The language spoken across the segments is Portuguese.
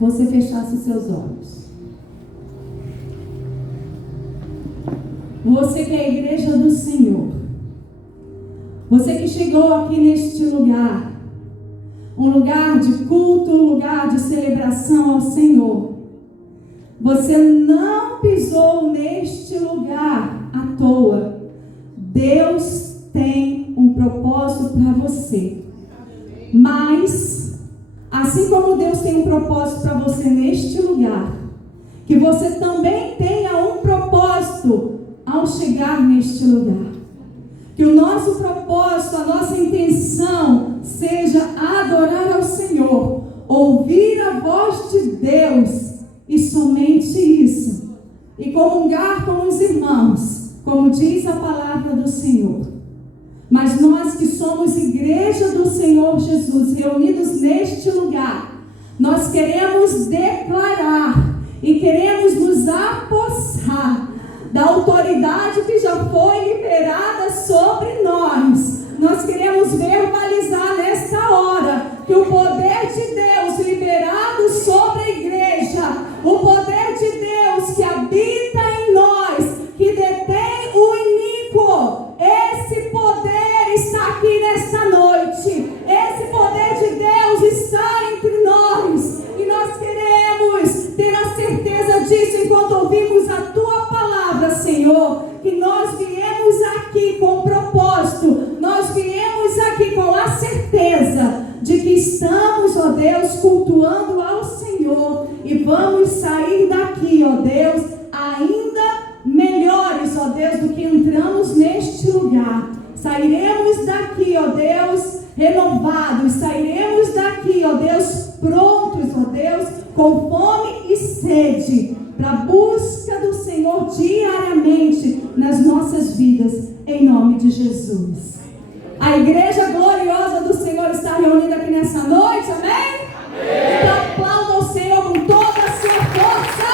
você fechasse os seus olhos. Você que é a igreja do Senhor, você que chegou aqui neste lugar, um lugar de culto, um lugar de celebração ao Senhor, você não pisou neste lugar à toa. Deus tem um propósito para você. Mas, assim como Deus tem um propósito para você neste lugar, que você também tenha um propósito ao chegar neste lugar. Que o nosso propósito, a nossa intenção seja adorar ao Senhor, ouvir a voz de Deus e somente isso. E comungar com os irmãos, como diz a palavra do Senhor. Mas nós que somos igreja do Senhor Jesus, reunidos neste lugar, nós queremos declarar e queremos nos apossar da autoridade que já foi liberada sobre nós. Nós queremos verbalizar nesta hora que o poder de Deus liberado sobre a igreja, o poder de Deus que habita em nós, que detém o iníquo, esse poder está aqui nesta noite. Esse poder de Deus está entre nós. E nós queremos ter a certeza disso enquanto ouvimos a Tua palavra, Senhor. Que nós viemos aqui com propósito. Nós viemos aqui com a certeza de que estamos, ó Deus, cultuando ao Senhor. E vamos sair daqui, ó Deus, ainda melhores, ó Deus, do que entramos neste lugar. Sairemos daqui, ó Deus, renovados. Sairemos daqui, ó Deus, prontos, ó Deus, com fome e sede, para a busca do Senhor diariamente nas nossas vidas, em nome de Jesus. A igreja gloriosa do Senhor está reunida aqui nessa noite, amém? Amém. Então aplauda o Senhor com toda a sua força.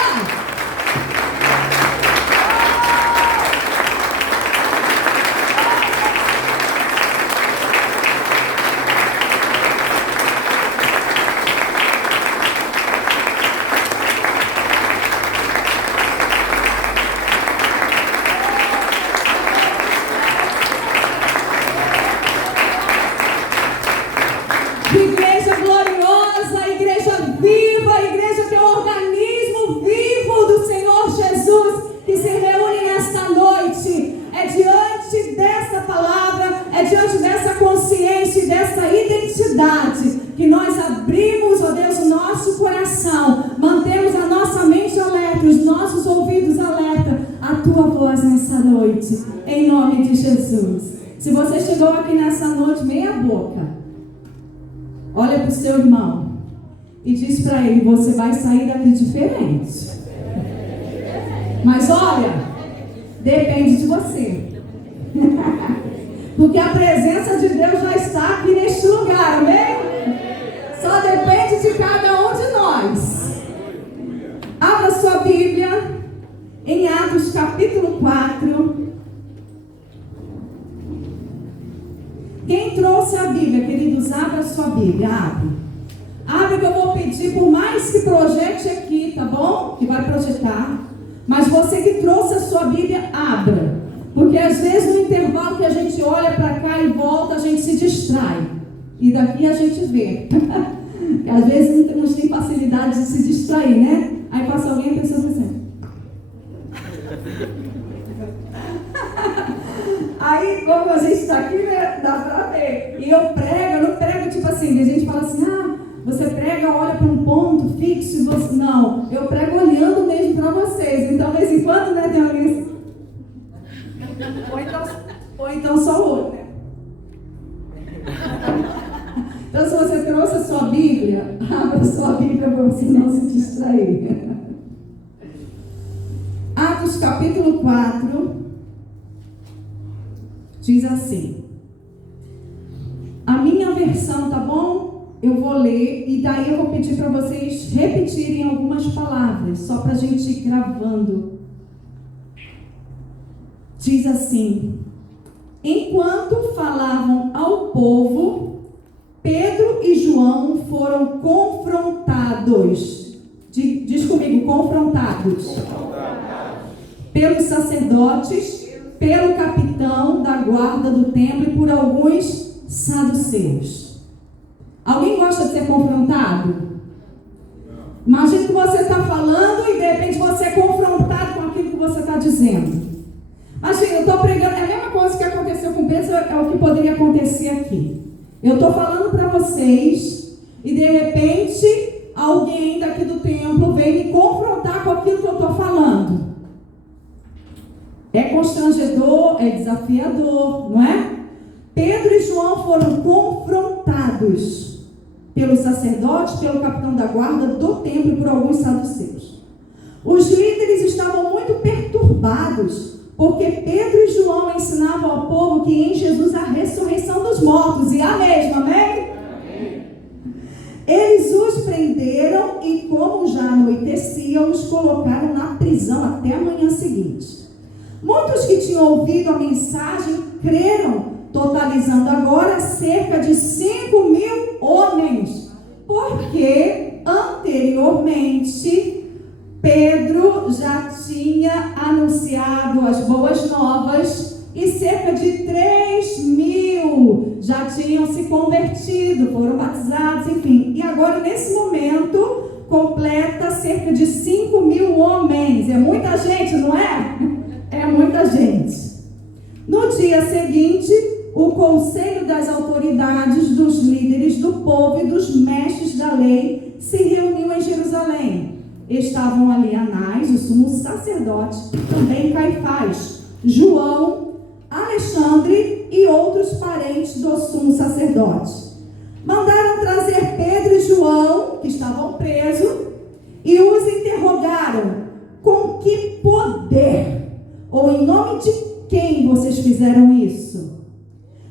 Igreja gloriosa, igreja viva, igreja que é o organismo vivo do Senhor Jesus, que se reúne nesta noite. É diante dessa palavra, é diante dessa consciência e dessa identidade que nós abrimos, ó Deus, o nosso coração, mantemos a nossa mente alerta, os nossos ouvidos alerta à Tua voz nessa noite, em nome de Jesus. Se você chegou aqui nessa noite meia boca, olha para o seu irmão e diz para ele: você vai sair daqui diferente. Mas olha, depende de você. Porque a presença de Deus já está aqui neste lugar, amém? Só depende de cada um de nós. Abra sua Bíblia em Atos capítulo 4. Quem trouxe a Bíblia, queridos, abra a sua Bíblia, abre. Abre que eu vou pedir, por mais que projete aqui, tá bom? Que vai projetar. Mas você que trouxe a sua Bíblia, abra. Porque às vezes no intervalo que a gente olha para cá e volta, a gente se distrai. E daqui a gente vê. Às vezes a gente tem facilidade de se distrair, né? Aí passa alguém e a pessoa faz assim. Aí, como a gente está aqui, né, dá para ver. E eu não prego tipo assim, a gente fala assim: você prega, olha para um ponto fixo e você... Não, eu prego olhando mesmo para vocês. Então, de vez em quando, né, tem alguém assim. Ou então só o olho, né? Então, se você trouxe a sua Bíblia, abra a sua Bíblia para você não se distrair. Atos capítulo 4 diz assim. A minha versão, tá bom? Eu vou ler e daí eu vou pedir para vocês repetirem algumas palavras, só para a gente ir gravando. Diz assim: enquanto falavam ao povo, Pedro e João foram confrontados Diz comigo, confrontados. Pelos sacerdotes, pelo capitão da guarda do templo e por alguns saduceus. Alguém gosta de ser confrontado? Imagina que você está falando e de repente você é confrontado com aquilo que você está dizendo. Imagina, eu estou pregando, é a mesma coisa que aconteceu com Pedro, é o que poderia acontecer aqui. Eu estou falando para vocês e de repente alguém daqui do templo vem me confrontar com aquilo que eu estou falando. É constrangedor, é desafiador, não é? Pedro e João foram confrontados pelos sacerdotes, pelo capitão da guarda do templo e por alguns saduceus. Os líderes estavam muito perturbados, porque Pedro e João ensinavam ao povo que em Jesus há a ressurreição dos mortos, e há mesmo, amém? Eles os prenderam e, como já anoitecia, os colocaram na prisão até a manhã seguinte. Muitos que tinham ouvido a mensagem creram, totalizando agora cerca de 5.000 homens, porque anteriormente Pedro já tinha anunciado as boas novas e cerca de 3.000 já tinham se convertido, foram batizados, enfim. E agora, nesse momento, completa cerca de 5.000 homens. É muita gente, não é? É muita gente. No dia seguinte, o conselho das autoridades, dos líderes do povo e dos mestres da lei se reuniu em Jerusalém. Estavam ali Anás, o sumo sacerdote, também Caifás, João, Alexandre e outros parentes do sumo sacerdote. Mandaram trazer Pedro e João, que estavam presos, e os interrogaram: com que poder ou em nome de quem vocês fizeram isso?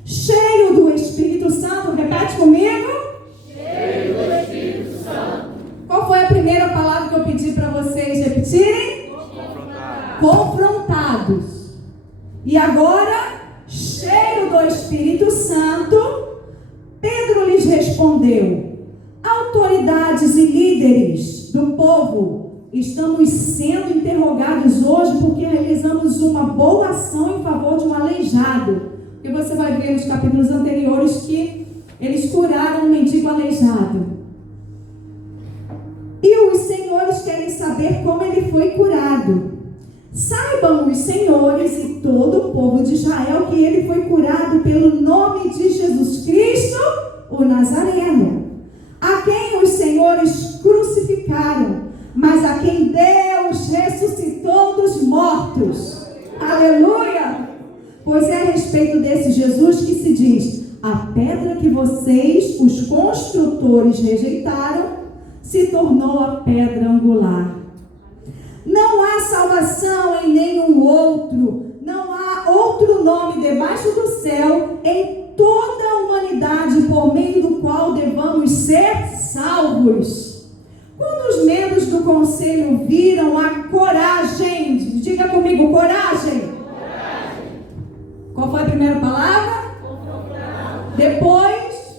Cheio do Espírito Santo, repete comigo. Cheio do Espírito Santo. Qual foi a primeira palavra que eu pedi para vocês repetirem? Confrontados. E agora, cheio do Espírito Santo, Pedro lhes respondeu: autoridades e líderes do povo, estamos sendo interrogados hoje porque realizamos uma boa ação em favor de um aleijado. E você vai ver nos capítulos anteriores que eles curaram um mendigo aleijado. E os senhores querem saber como ele foi curado. Saibam os senhores e todo o povo de Israel que ele foi curado pelo nome de Jesus Cristo, o Nazareno, a quem os senhores crucificaram, mas a quem Deus ressuscitou dos mortos. Aleluia! Pois é a respeito desse Jesus que se diz: a pedra que vocês, os construtores, rejeitaram, se tornou a pedra angular. Não há salvação em nenhum outro, não há outro nome debaixo do céu em toda a humanidade por meio do qual devamos ser salvos. Quando os membros do conselho viram a coragem, diga comigo, coragem. Qual foi a primeira palavra? Depois,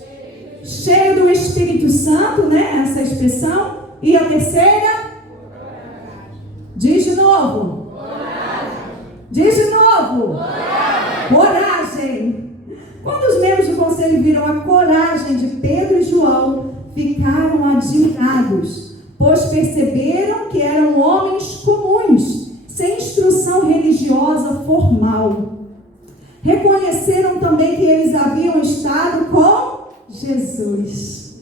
cheio do Espírito Santo, né? Essa expressão. E a terceira? Diz de novo. Diz de novo. Coragem. Quando os membros do conselho viram a coragem de Pedro e João, ficaram admirados, pois perceberam que eram homens comuns, sem instrução religiosa formal. Reconheceram também que eles haviam estado com Jesus.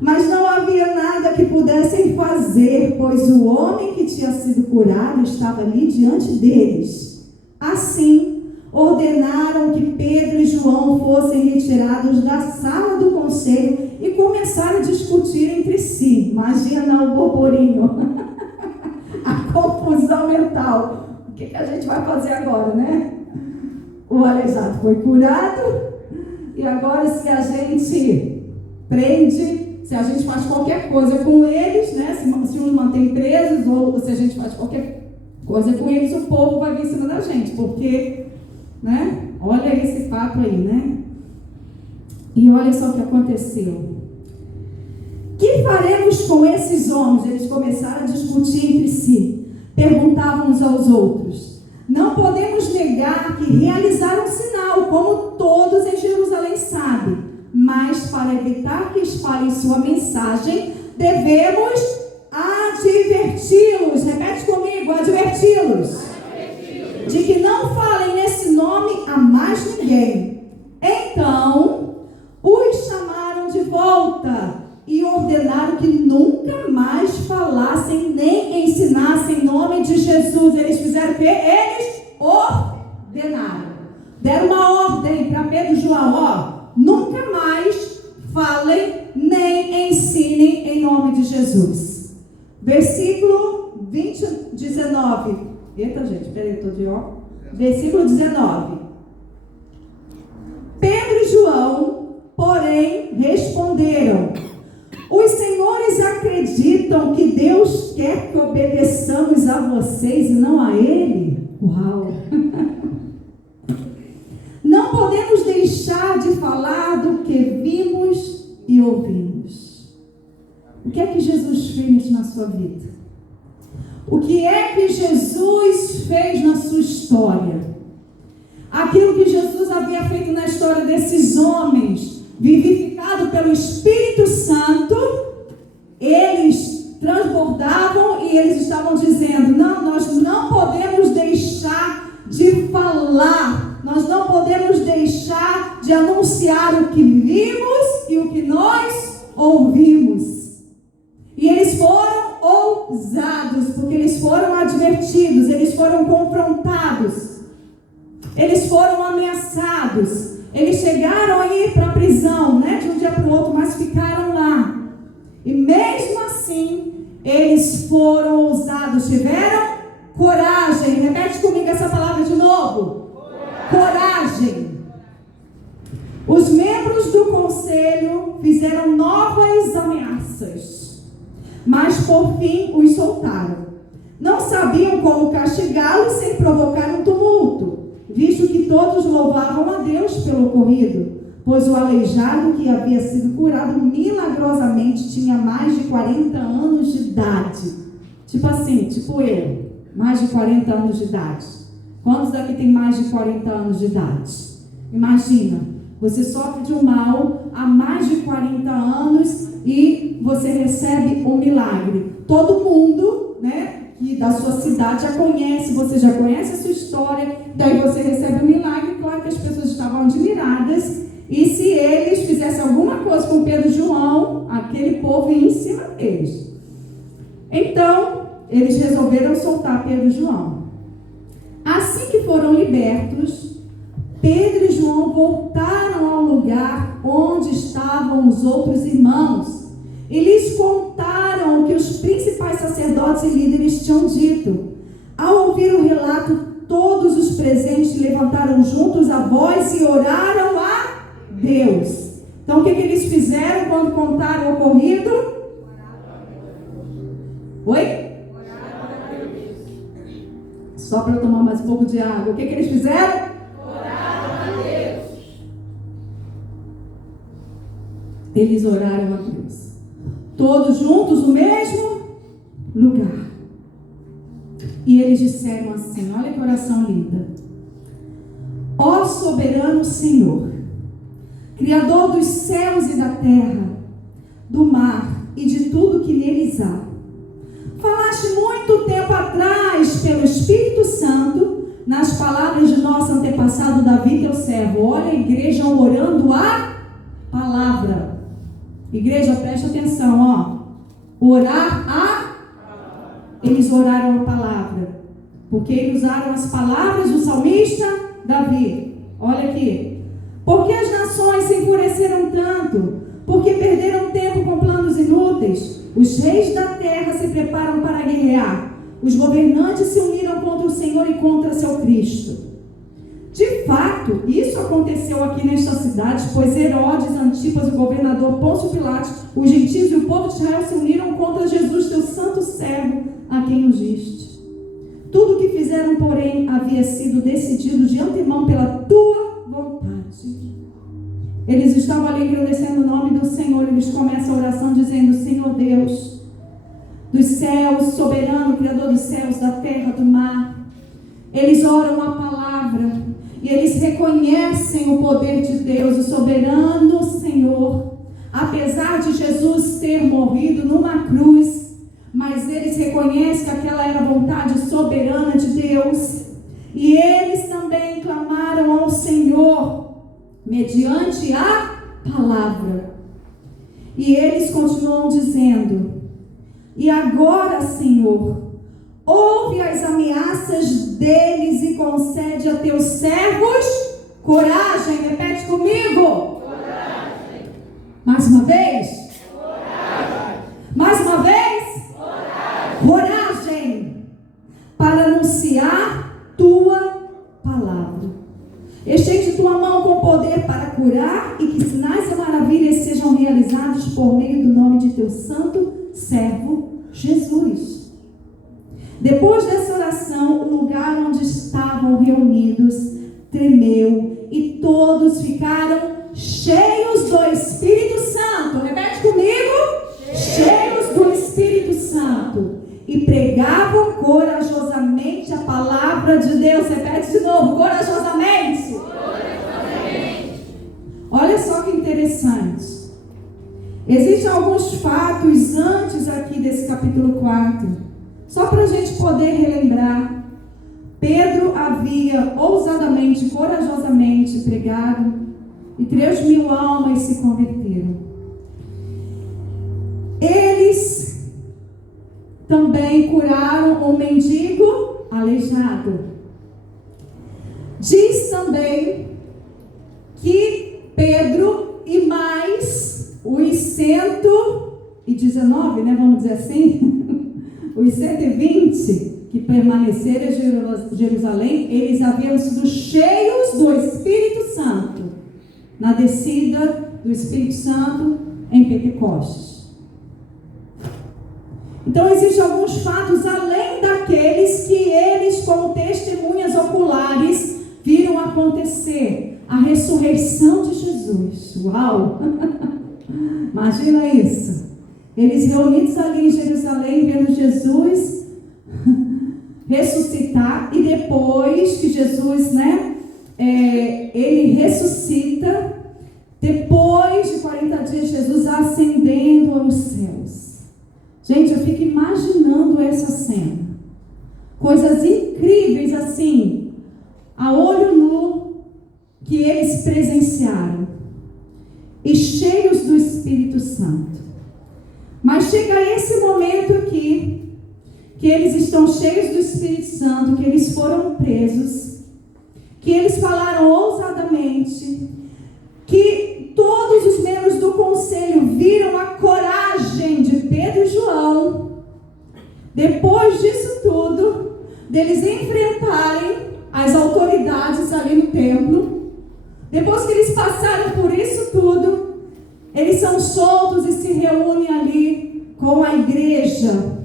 Mas não havia nada que pudessem fazer, pois o homem que tinha sido curado estava ali diante deles. Assim, ordenaram que Pedro e João fossem retirados da sala do conselho e começaram a discutir entre si. Imagina o burburinho, a confusão mental. O que a gente vai fazer agora, né? O aleijado foi curado, e agora se a gente prende, se a gente faz qualquer coisa com eles, né? Se os mantém presos, ou se a gente faz qualquer coisa com eles, o povo vai vir em cima da gente, porque, né? Olha esse fato aí, né? E olha só o que aconteceu. Que faremos com esses homens? Eles começaram a discutir entre si. Perguntavam uns aos outros. Não podemos negar que realizaram um sinal, como todos em Jerusalém sabem. Mas para evitar que espalhem sua mensagem, devemos adverti-los. Repete comigo, adverti-los. De que não falem nesse nome a mais ninguém. Então, os chamaram de volta e ordenaram que nunca mais falassem nem ensinassem em nome de Jesus. Eles fizeram o quê? Eles ordenaram. Deram uma ordem para Pedro e João, nunca mais falem nem ensinem em nome de Jesus. Versículo 19. Eita, gente, peraí, estou de ó. Versículo 19. Pedro e João, porém, responderam: os senhores acreditam que Deus quer que obedeçamos a vocês e não a Ele? Uau! Não podemos deixar de falar do que vimos e ouvimos. O que é que Jesus fez na sua vida? O que é que Jesus fez na sua história? Aquilo que Jesus havia feito na história desses homens, vivificado pelo Espírito Santo, eles transbordavam e eles estavam dizendo: não, nós não podemos deixar de falar, nós não podemos deixar de anunciar o que vimos e o que nós ouvimos. E eles foram ousados, porque eles foram advertidos, eles foram confrontados, eles foram ameaçados, eles chegaram a ir para a prisão, de um dia para o outro, mas ficaram lá. E mesmo assim, eles foram ousados, tiveram coragem. Repete comigo essa palavra de novo. Coragem. Os membros do conselho fizeram novas ameaças, mas por fim os soltaram. Não sabiam como castigá-los sem provocar um tumulto, visto que todos louvavam a Deus pelo ocorrido, pois o aleijado que havia sido curado milagrosamente tinha mais de 40 anos de idade. Tipo assim, tipo eu, mais de 40 anos de idade. Quantos daqui tem mais de 40 anos de idade? Imagina, você sofre de um mal há mais de 40 anos e você recebe um milagre. Todo mundo, que da sua cidade já conhece, você já conhece a sua história, daí você recebe um milagre. Claro que as pessoas estavam admiradas, e se eles fizessem alguma coisa com Pedro e João, aquele povo ia em cima deles. Então, eles resolveram soltar Pedro e João. Assim que foram libertos, Pedro e João voltaram ao lugar onde estavam os outros irmãos e lhes contaram o que os principais sacerdotes e líderes tinham dito. Ao ouvir o relato, todos os presentes levantaram juntos a voz e oraram a Deus. Então, o que eles fizeram quando contaram o ocorrido? Oi? Só para eu tomar mais um pouco de água. O que eles fizeram? Oraram a Deus. Eles oraram a Deus. Todos juntos no mesmo lugar. E eles disseram assim, olha que oração linda: ó soberano Senhor, Criador dos céus e da terra, do mar e de tudo que neles há, falaste muito tempo atrás pelo Espírito Santo nas palavras de nosso antepassado Davi, teu servo. Olha a igreja orando a palavra. Igreja, preste atenção, orar a... Eles oraram a palavra, porque eles usaram as palavras do salmista Davi. Olha aqui: porque as nações se enfureceram tanto, porque perderam tempo com planos inúteis. Os reis da terra se preparam para guerrear, os governantes se uniram contra o Senhor e contra seu Cristo. De fato, isso aconteceu aqui nesta cidade, pois Herodes, Antipas, o governador Pôncio Pilatos, os gentios e o povo de Israel se uniram contra Jesus, teu santo servo, a quem ungiste. Tudo o que fizeram, porém, havia sido decidido de antemão pela tua vontade. Eles estavam ali agradecendo o nome do Senhor. Eles começam a oração dizendo: Senhor Deus dos céus, soberano, Criador dos céus, da terra, do mar. Eles oram a palavra e eles reconhecem o poder de Deus, o soberano Senhor. Apesar de Jesus ter morrido numa cruz, mas eles reconhecem que aquela era a vontade soberana de Deus. E eles também clamaram ao Senhor mediante a palavra. E eles continuam dizendo: e agora, Senhor, ouve as ameaças deles e concede a teus servos coragem. Repete comigo. Coragem. Mais uma vez. Coragem. Mais uma vez. Coragem. Coragem para anunciar tua palavra. Estende tua mão com poder para curar e que sinais e maravilhas sejam realizados por meio do nome de teu santo servo Jesus. Depois dessa oração, o lugar onde estavam reunidos tremeu e todos ficaram cheios do Espírito Santo. Repete comigo. Cheios do Espírito Santo. E pregavam corajosamente a palavra de Deus. Repete de novo. Corajosamente. Corajosamente. Olha só que interessante. Existem alguns fatos antes aqui desse capítulo 4. Só para a gente poder relembrar. Pedro havia ousadamente, corajosamente pregado e 3.000 almas se converteram. Eles também curaram um mendigo aleijado. Diz também que Pedro e mais os 119, né, vamos dizer assim, os 120 que permaneceram em Jerusalém, eles haviam sido cheios do Espírito Santo na descida do Espírito Santo em Pentecostes. Então existem alguns fatos além daqueles que eles, como testemunhas oculares, viram acontecer. A ressurreição de Jesus. Uau! Imagina isso. Eles reunidos ali em Jerusalém, vendo Jesus ressuscitar, e depois que Jesus, ele ressuscita, depois de 40 dias, Jesus ascendendo aos céus. Gente, eu fico imaginando essa cena. Coisas incríveis assim, a olho nu, que eles presenciaram. E cheios do Espírito Santo. Mas chega esse momento aqui, que eles estão cheios do Espírito Santo, que eles foram presos, que eles falaram ousadamente, que todos os membros do conselho viram a coragem de Pedro e João, depois disso tudo, deles enfrentarem as autoridades ali no templo. Depois que eles passaram por isso tudo, eles são soltos e se reúnem ali com a igreja.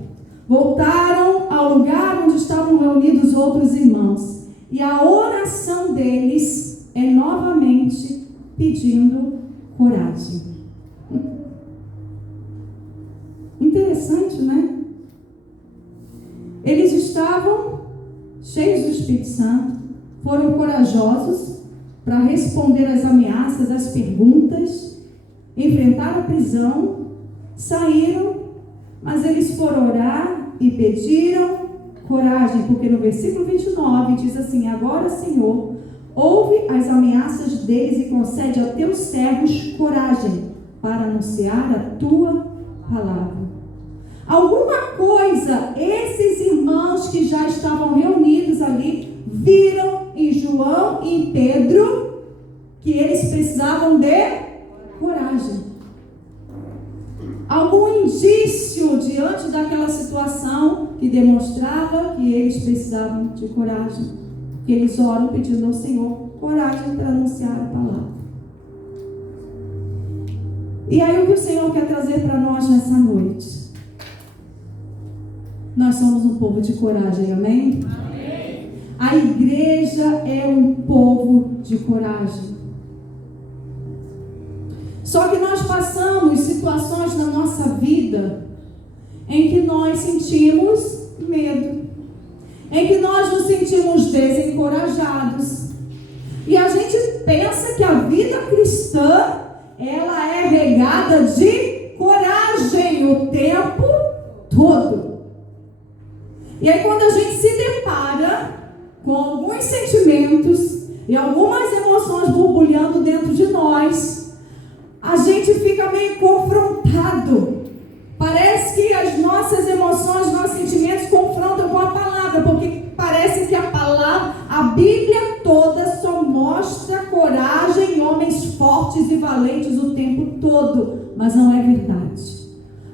Voltaram ao lugar onde estavam reunidos outros irmãos. E a oração deles é novamente pedindo coragem. Interessante, né? Eles estavam cheios do Espírito Santo, foram corajosos para responder às ameaças, às perguntas, enfrentaram a prisão, saíram, mas eles foram orar e pediram coragem, porque no versículo 29 diz assim: agora, Senhor, ouve as ameaças deles e concede a teus servos coragem para anunciar a tua palavra. Alguma coisa esses irmãos que já estavam reunidos ali viram em João e em Pedro, que eles precisavam de coragem. Algum indício diante daquela situação que demonstrava que eles precisavam de coragem. Que eles oram pedindo ao Senhor coragem para anunciar a palavra. E aí o que o Senhor quer trazer para nós nessa noite? Nós somos um povo de coragem, amém? Amém. A igreja é um povo de coragem. Só que nós passamos situações na nossa vida em que nós sentimos medo, em que nós nos sentimos desencorajados. E a gente pensa que a vida cristã, ela é regada de coragem o tempo todo. E aí quando a gente se depara com alguns sentimentos e algumas emoções borbulhando dentro de nós, a gente fica meio confrontado. Parece que as nossas emoções, nossos sentimentos confrontam com a palavra, porque parece que a palavra, a Bíblia toda só mostra coragem em homens fortes e valentes o tempo todo, mas não é verdade.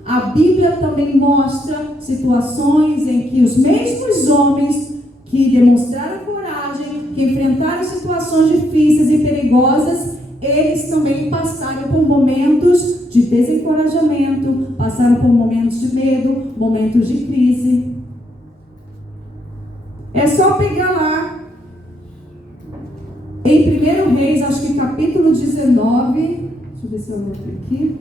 A Bíblia também mostra situações em que os mesmos homens que demonstraram coragem, que enfrentaram situações difíceis e perigosas, eles também passaram por momentos de desencorajamento, passaram por momentos de medo, momentos de crise. É só pegar lá em 1 Reis, acho que capítulo 19, deixa eu ver se eu anoto aqui.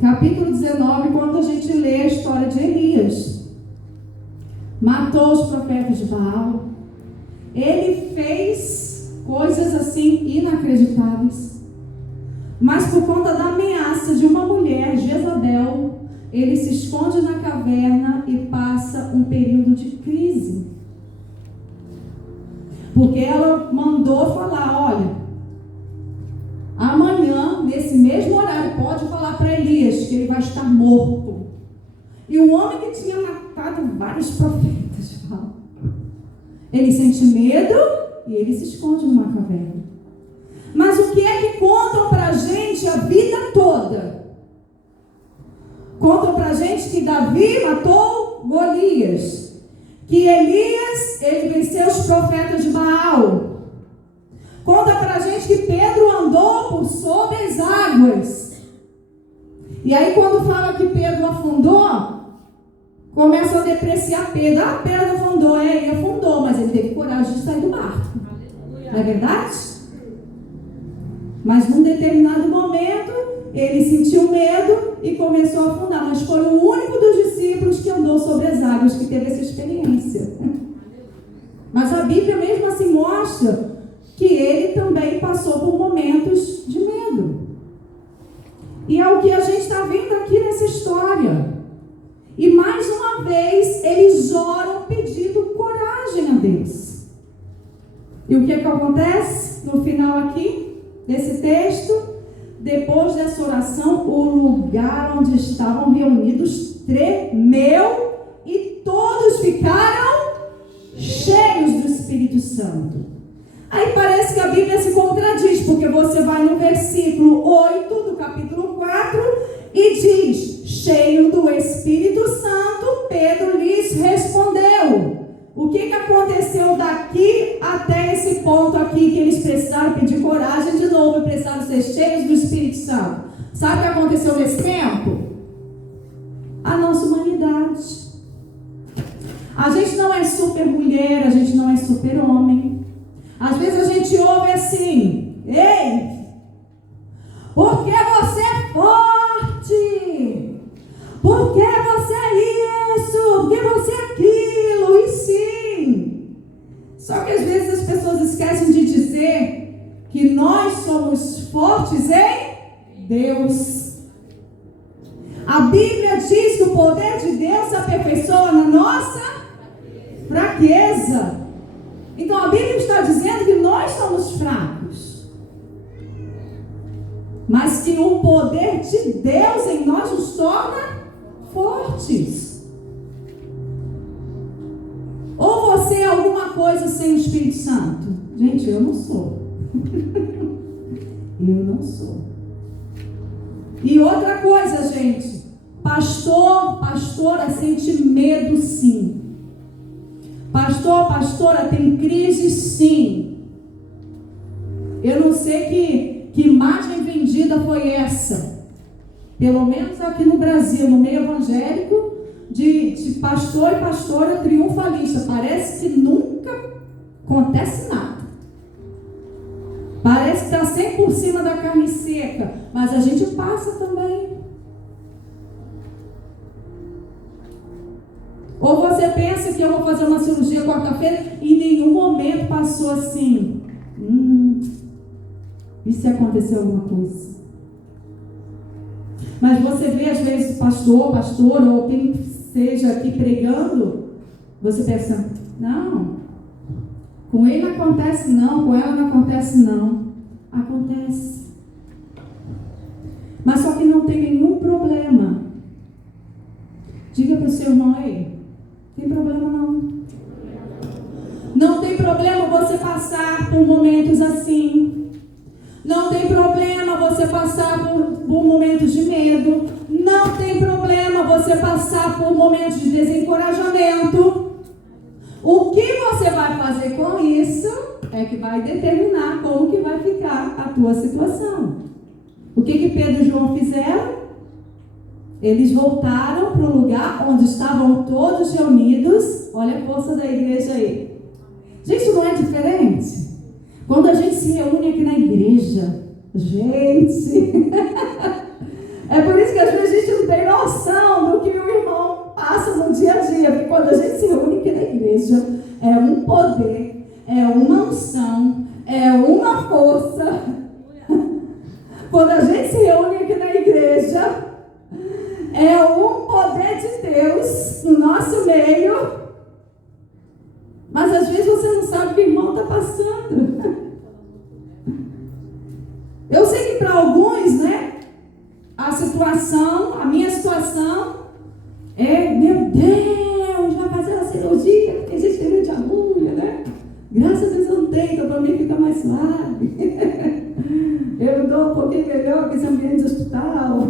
Capítulo 19, quando a gente lê a história de Elias. Matou os profetas de Baal. Ele fez coisas assim inacreditáveis. Mas por conta da ameaça de uma mulher, Jezabel, ele se esconde na caverna e passa um período de crise. Porque ela mandou falar, olha, amanhã, nesse mesmo horário, pode falar para Elias que ele vai estar morto. E o homem que tinha matado vários profetas, ele sente medo e ele se esconde numa caverna. Mas o que é que contam para a gente a vida toda? Contam para a gente que Davi matou Golias, que Elias, ele venceu os profetas de Baal. Conta para a gente que Pedro andou por sobre as águas. E aí quando fala que Pedro afundou, começa a depreciar Pedro. Ah, Pedro afundou, ele afundou, mas ele teve coragem de sair do barco. Não é verdade? Mas num determinado momento, ele sentiu medo e começou a afundar. Mas foi o único dos discípulos que andou sobre as águas, que teve essa experiência. Mas a Bíblia mesmo assim mostra que ele também passou por momentos de medo. E é o que a gente está vendo aqui nessa história. E mais uma vez, eles oram pedindo coragem a Deus. E o que acontece no final aqui desse texto? Depois dessa oração, o lugar onde estavam reunidos tremeu e todos ficaram cheios do Espírito Santo. Aí parece que a Bíblia se contradiz, porque você vai no versículo 8 do capítulo 4 e diz: cheio do Espírito Santo, Pedro lhes respondeu. O que aconteceu daqui até esse ponto aqui, que eles precisaram pedir coragem de novo e precisaram ser cheios do Espírito Santo? Sabe o que aconteceu nesse tempo? A nossa humanidade. A gente não é super mulher, a gente não é super homem. Às vezes a gente ouve assim: ei, porque você é forte, porque você é isso, porque você é aquilo, e sim. Só que às vezes as pessoas esquecem de dizer que nós somos fortes em Deus. A Bíblia diz que o poder de Deus se aperfeiçoa na nossa fraqueza. Então a Bíblia está dizendo que nós somos fracos, mas que o poder de Deus em nós nos torna fortes. Ou você é alguma coisa sem o Espírito Santo? Gente, eu não sou. Eu não sou. E outra coisa, gente, pastora sente medo sim. Pastora tem crise sim. Eu não sei que imagem vendida foi essa. Pelo menos aqui no Brasil, no meio evangélico, de pastor e pastora triunfalista. Parece que nunca acontece nada. Parece que está sempre por cima da carne seca, mas a gente passa também. Ou você pensa que eu vou fazer uma cirurgia quarta-feira e em nenhum momento passou assim. E se acontecer alguma coisa? Mas você vê às vezes pastora, ou quem seja aqui pregando, você pensa, não, com ele não acontece não, com ela não acontece não. Acontece. Mas só que não tem nenhum problema. Diga para o seu irmão aí, tem problema não. Não tem problema você passar por momentos assim. Não tem problema você passar por momentos de medo. Não tem problema você passar por momentos de desencorajamento. O que você vai fazer com isso é que vai determinar como que vai ficar a tua situação. O que Pedro e João fizeram? Eles voltaram para o lugar onde estavam todos reunidos. Olha a força da igreja aí. Gente, não é diferente? Quando a gente se reúne aqui na igreja, gente, é por isso que às vezes a gente não tem noção do que o irmão passa no dia a dia, porque quando a gente se reúne aqui na igreja, é um poder, é uma unção, é uma força. Quando a gente se reúne aqui na igreja, é um poder de Deus no nosso meio. Mas às vezes você não sabe o que o irmão está passando. Eu sei que para alguns, né, a minha situação é, meu Deus, vai fazer uma cirurgia, porque a gente tem muita agulha, né? Graças a Deus eu não tenho, então para mim fica mais suave. Eu dou um pouquinho melhor que esse ambiente de hospital.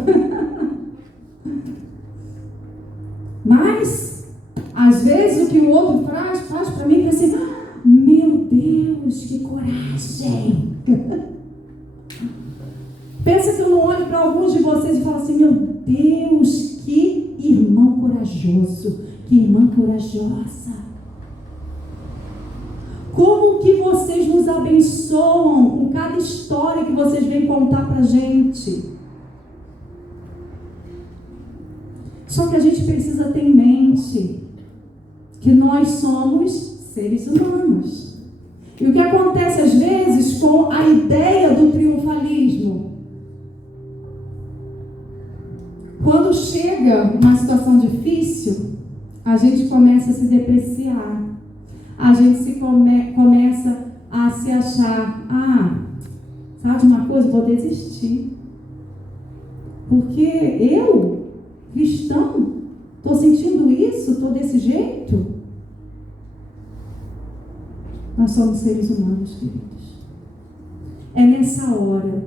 Mas, às vezes, o que o outro faz para mim é assim, meu Deus, que coragem. Pensa que eu não olho para alguns de vocês e falo assim, meu Deus, que irmão corajoso, que irmã corajosa. Como que vocês nos abençoam com cada história que vocês vêm contar para a gente. Só que a gente precisa ter em mente que nós somos seres humanos. E o que acontece às vezes com a ideia do triunfalismo? Quando chega uma situação difícil, a gente começa a se depreciar. A gente começa a se achar, sabe de uma coisa? Vou desistir. Porque eu, cristão, estou sentindo isso, estou desse jeito. Nós somos seres humanos, queridos. É nessa hora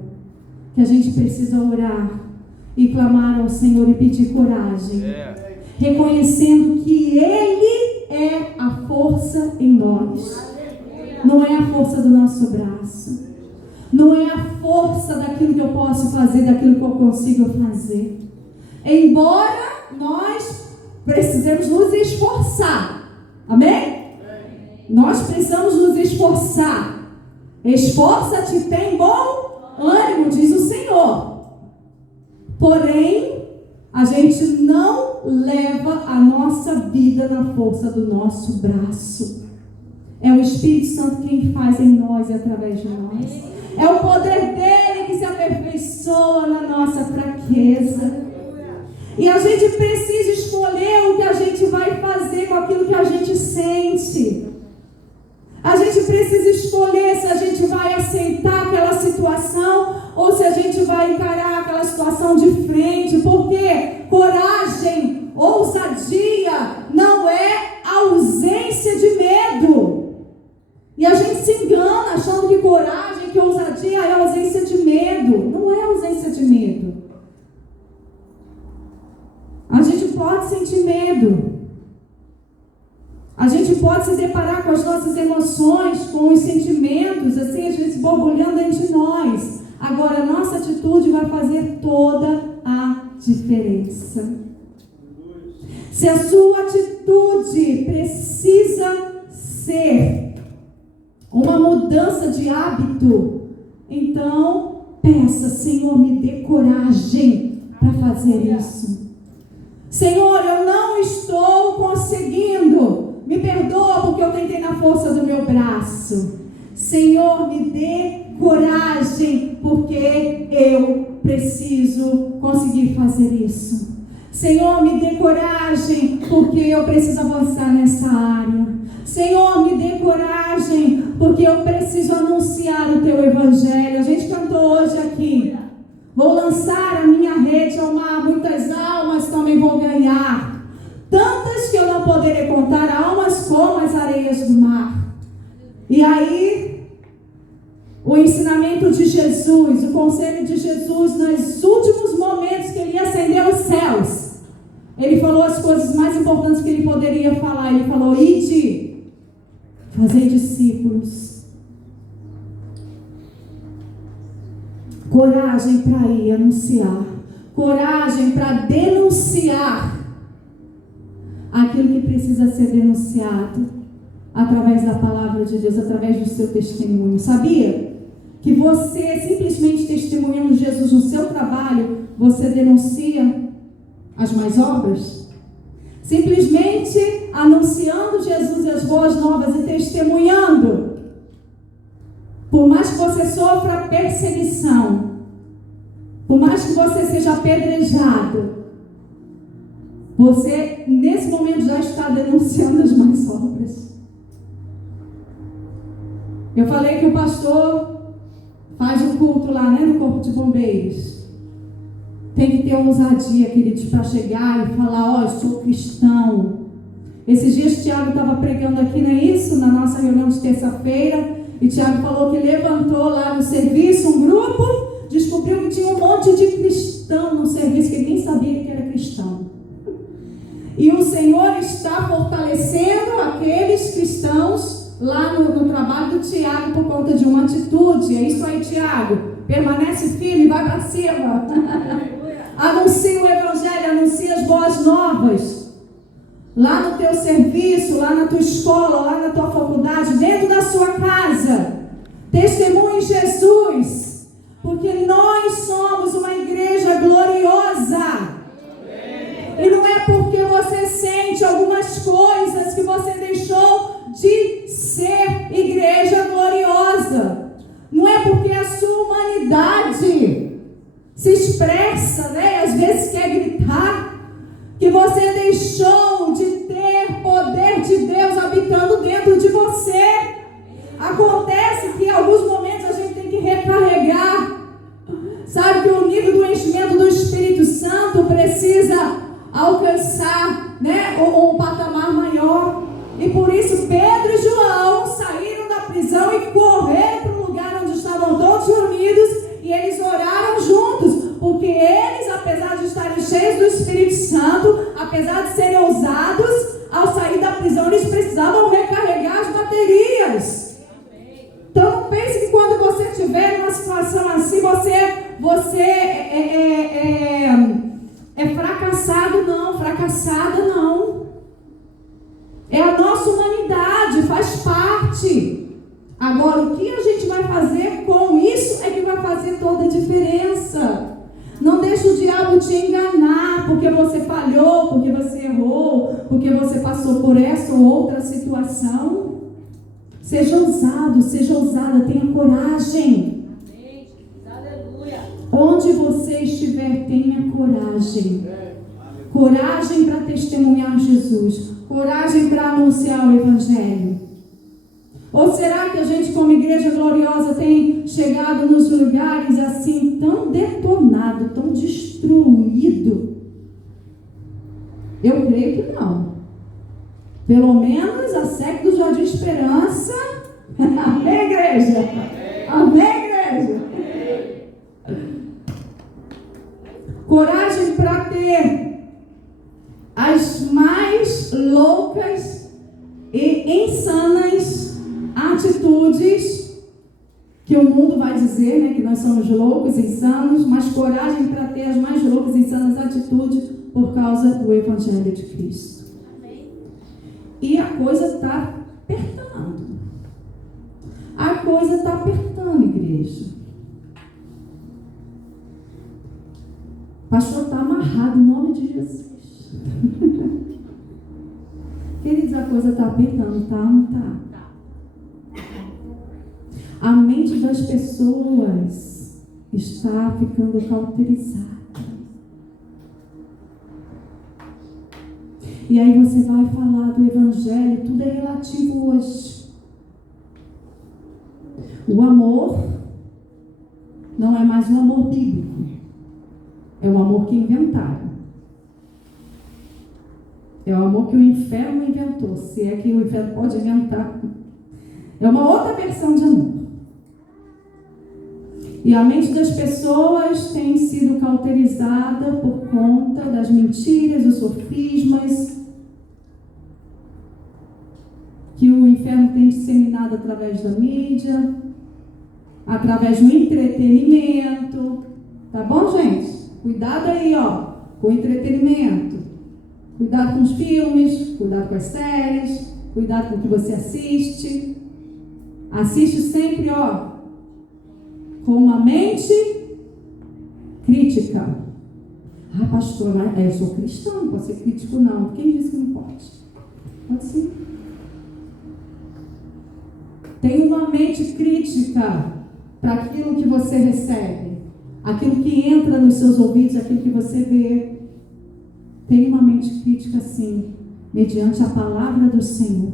que a gente precisa orar e clamar ao Senhor e pedir coragem, reconhecendo que Ele é a força em nós. Não é a força do nosso braço, não é a força daquilo que eu posso fazer, daquilo que eu consigo fazer. Embora nós precisemos nos esforçar, amém? Nós precisamos nos esforçar. Esforça-te, tem bom ânimo, diz o Senhor. Porém, a gente não leva a nossa vida na força do nosso braço. É o Espírito Santo quem faz em nós e através de nós. É o poder dele que se aperfeiçoa na nossa fraqueza. E a gente precisa escolher o que a gente vai fazer com aquilo que a gente sente. A gente precisa escolher se a gente vai aceitar aquela situação ou se a gente vai encarar aquela situação de frente. Porque coragem, ousadia, não é ausência de medo. E a gente se engana achando que coragem, que ousadia é ausência de medo. Não é ausência de medo. A gente pode sentir medo. A gente pode se deparar com as nossas emoções, com os sentimentos, assim, às vezes borbulhando dentro de nós. Agora, a nossa atitude vai fazer toda a diferença. Se a sua atitude precisa ser uma mudança de hábito, Então, peça, Senhor, me dê coragem para fazer isso. Senhor, eu não estou conseguindo. Me perdoa porque eu tentei na força do meu braço. Senhor, me dê coragem porque eu preciso conseguir fazer isso. Senhor, me dê coragem porque eu preciso avançar nessa área. Senhor, me dê coragem porque eu preciso anunciar o teu evangelho. A gente cantou hoje aqui: vou lançar a minha rede ao mar, muitas almas também vou ganhar, tantas que eu não poderei contar, almas como as areias do mar. E aí, o ensinamento de Jesus, o conselho de Jesus, nos últimos momentos que ele ia ascender aos céus, ele falou as coisas mais importantes que ele poderia falar. Ele falou: ide, fazei discípulos. Coragem para ir anunciar, coragem para denunciar aquilo que precisa ser denunciado através da palavra de Deus, através do seu testemunho. Sabia que você, simplesmente testemunhando Jesus no seu trabalho, você denuncia as más obras? Simplesmente anunciando Jesus e as boas novas e testemunhando, por mais que você sofra perseguição, por mais que você seja apedrejado, você nesse momento já está denunciando as más obras. Eu falei que o pastor faz um culto lá, né, no Corpo de Bombeiros. Tem que ter ousadia, queridos, para chegar e falar: ó, eu sou cristão. Esses dias o Tiago estava pregando aqui, não é isso? Na nossa reunião de terça-feira. E Tiago falou que levantou lá no serviço um grupo, descobriu que tinha um monte de cristão no serviço, que ele nem sabia que era cristão. E o Senhor está fortalecendo aqueles cristãos lá no trabalho do Tiago por conta de uma atitude. É isso aí, Tiago. Permanece firme, vai para cima. Anuncia o evangelho, anuncia as boas novas. Lá no teu serviço, lá na tua escola, lá na tua faculdade, dentro da sua casa. Testemunhe Jesus, porque nós somos uma igreja gloriosa. E não é porque você sente algumas coisas que você deixou de ser igreja gloriosa. Não é porque a sua humanidade se expressa, né? Às vezes quer gritar, que você deixou de ter poder de Deus habitando dentro de você. Acontece que em alguns momentos a gente tem que recarregar. Sabe que o nível do enchimento do Espírito Santo precisa alcançar, né, um patamar maior. E por isso Pedro e João saíram da prisão e correram para o lugar onde estavam todos reunidos, e eles oraram juntos, porque eles, apesar de estarem cheios do Espírito Santo, apesar de serem ousados, ao sair da prisão eles precisavam recarregar as baterias. Então não pense que quando você estiver numa situação assim, você é fracassado, não, fracassada não. É a nossa humanidade, faz parte. Agora, o que a gente vai fazer com isso é que vai fazer toda a diferença. Não deixe o diabo te enganar porque você falhou, porque você errou, porque você passou por essa ou outra situação. Seja ousado, seja ousada, tenha coragem. Aleluia. Onde você estiver, tenha coragem. Coragem para testemunhar Jesus. Coragem para anunciar o Evangelho. Ou será que a gente, como igreja gloriosa, tem chegado nos lugares assim, tão detonado, tão destruído? Eu creio que não. Pelo menos a SEC do Jardim Esperança. Amém, igreja? Amém, igreja? Coragem para ter as mais loucas e insanas atitudes que o mundo vai dizer, né, que nós somos loucos, insanos, mas coragem para ter as mais loucas e insanas atitudes por causa do Evangelho de Cristo. Amém. E a coisa está apertando. A coisa está apertando, igreja. pastor está amarrado em nome de Jesus. Queridos, a coisa está apertando, tá? Não tá? A mente das pessoas está ficando cauterizada. E aí você vai falar do evangelho, tudo é relativo hoje. O amor não é mais um amor bíblico. É um amor que inventaram. É o amor que o inferno inventou. Se é que o inferno pode inventar. É uma outra versão de amor. E a mente das pessoas tem sido cauterizada por conta das mentiras, dos sofismas que o inferno tem disseminado através da mídia, através do entretenimento. Tá bom, gente? Cuidado aí, ó, com o entretenimento. Cuidado com os filmes, cuidado com as séries, cuidado com o que você assiste. Assiste sempre, ó, com uma mente crítica. Ah, pastor, eu sou cristão, não posso ser crítico não. Quem disse que não pode? Pode sim. Tem uma mente crítica para aquilo que você recebe, aquilo que entra nos seus ouvidos, aquilo que você vê. Tem uma mente crítica sim, mediante a palavra do Senhor.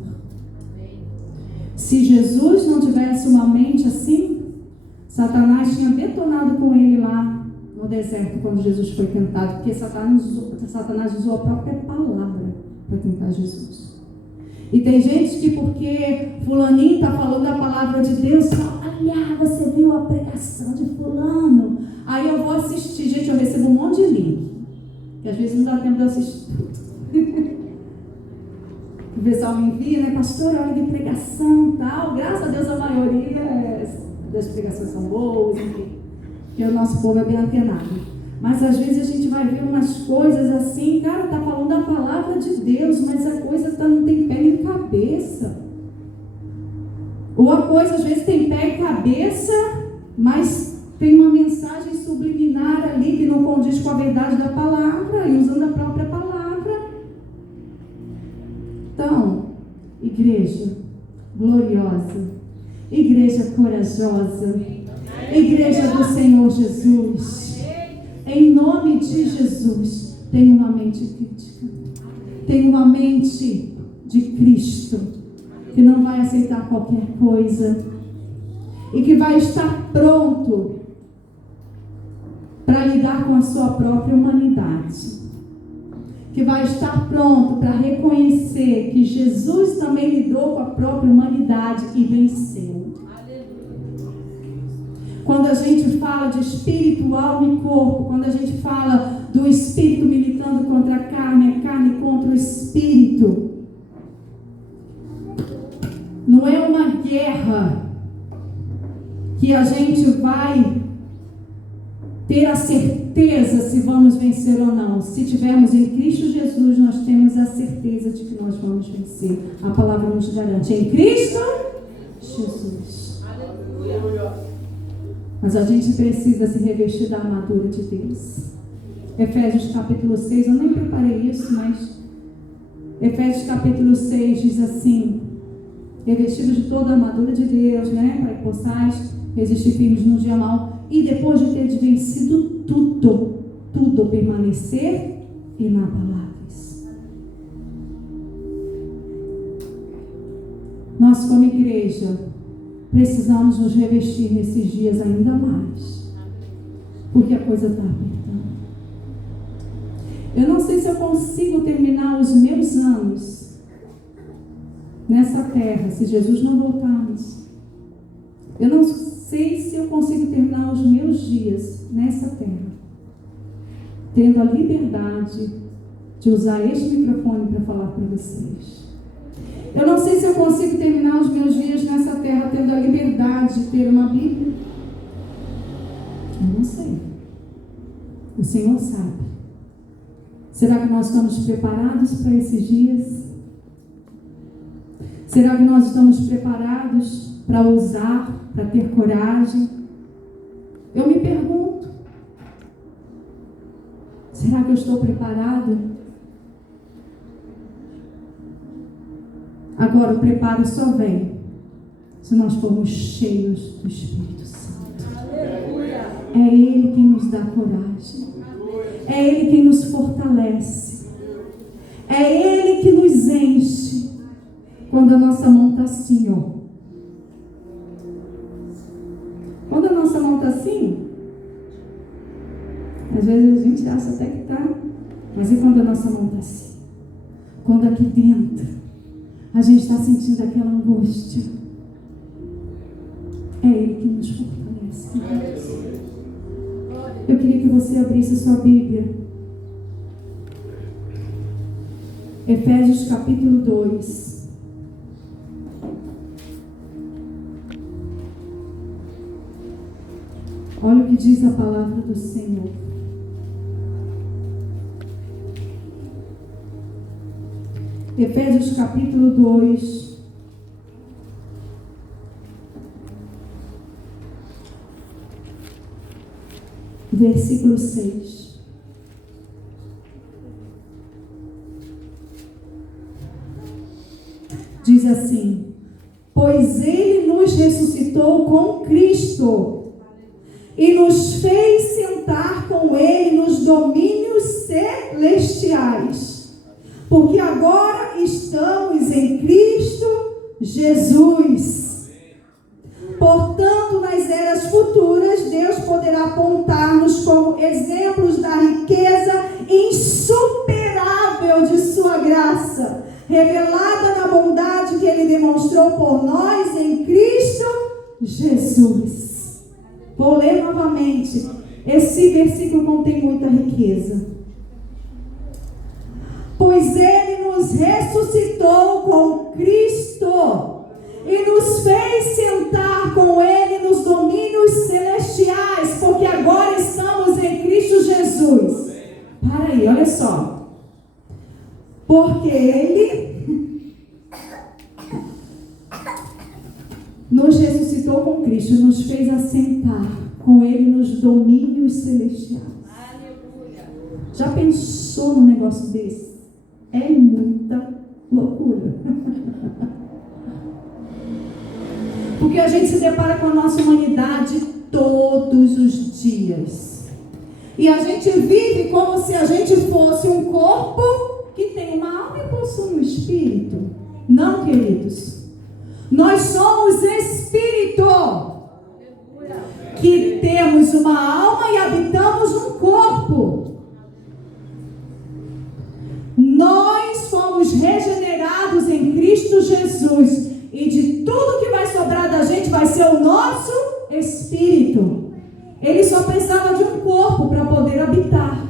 Se Jesus não tivesse uma mente assim, Satanás tinha detonado com ele lá no deserto quando Jesus foi tentado, porque Satanás usou a própria palavra para tentar Jesus. E tem gente que porque fulaninho está falando a palavra de Deus, olha, você viu a pregação de fulano, aí eu vou assistir. Gente, eu recebo um monte de link, que às vezes não dá tempo de assistir tudo. O pessoal me envia, né, pastor, olha que pregação e tal. Graças a Deus a maioria das pregações são boas, enfim, porque o nosso povo é bem antenado. Mas às vezes a gente vai ver umas coisas assim, cara, tá falando a palavra de Deus, mas a coisa não tem pé nem cabeça. Ou a coisa às vezes tem pé e cabeça, mas tem uma mensagem subliminar ali que não condiz com a verdade da palavra, e usando a própria palavra. Então, igreja gloriosa, igreja corajosa, igreja do Senhor Jesus, em nome de Jesus, tem uma mente crítica, tem uma mente de Cristo, que não vai aceitar qualquer coisa, e que vai estar pronto para lidar com a sua própria humanidade, que vai estar pronto para reconhecer que Jesus também lidou com a própria humanidade e venceu. Quando a gente fala de espírito, alma e corpo, quando a gente fala do espírito militando contra a carne contra o espírito, não é uma guerra que a gente vai ter a certeza se vamos vencer ou não. Se tivermos em Cristo Jesus, nós temos a certeza de que nós vamos vencer. A palavra nos garante. Em Cristo Jesus. Aleluia. Mas a gente precisa se revestir da armadura de Deus. Efésios capítulo 6, eu nem preparei isso, mas Efésios capítulo 6 diz assim: revestidos de toda a armadura de Deus, né? Para que possais resistir firmes no dia mau, e depois de ter vencido tudo permanecer inabaláveis. Nós, como igreja, precisamos nos revestir nesses dias ainda mais, porque a coisa está apertando. Eu não sei se eu consigo terminar os meus anos nessa terra, se Jesus não voltar antes. Eu não sei se eu consigo terminar os meus dias nessa terra, tendo a liberdade de usar este microfone para falar para vocês. Eu não sei se eu consigo terminar os meus dias nessa terra tendo a liberdade de ter uma Bíblia. Eu não sei. O Senhor sabe. Será que nós estamos preparados para esses dias? Será que nós estamos preparados para ousar, para ter coragem? Eu me pergunto. Será que eu estou preparado? Agora, o preparo só vem se nós formos cheios do Espírito Santo. É Ele quem nos dá coragem. É Ele quem nos fortalece. É Ele que nos enche quando a nossa mão está assim, ó. Quando a nossa mão está assim, às vezes a gente acha até que está, mas e quando a nossa mão está assim? Quando aqui dentro a gente está sentindo aquela angústia, é Ele que nos fortalece. Eu queria que você abrisse sua Bíblia. Efésios capítulo 2. Olha o que diz a palavra do Senhor. Efésios capítulo 2. Versículo 6. Diz assim: pois Ele nos ressuscitou com Cristo e nos fez sentar com Ele nos domínios celestiais, porque agora estamos em Cristo Jesus. Portanto, nas eras futuras, Deus poderá apontar-nos como exemplos da riqueza insuperável de sua graça, revelada na bondade que Ele demonstrou por nós em Cristo Jesus. Vou ler novamente. Esse versículo contém muita riqueza. Pois Ele nos ressuscitou com Cristo e nos fez sentar com Ele nos domínios celestiais, porque agora estamos em Cristo Jesus. Para aí, olha só. Porque Ele nos ressuscitou com Cristo e nos fez assentar com Ele nos domínios celestiais. Já pensou num negócio desse? É muita loucura. Porque a gente se depara com a nossa humanidade todos os dias. E a gente vive como se a gente fosse um corpo que tem uma alma e possui um espírito. Não, queridos. Nós somos espírito. Que temos uma alma e habitamos um corpo. Nós fomos regenerados em Cristo Jesus. E de tudo que vai sobrar da gente vai ser o nosso espírito. Ele só precisava de um corpo para poder habitar.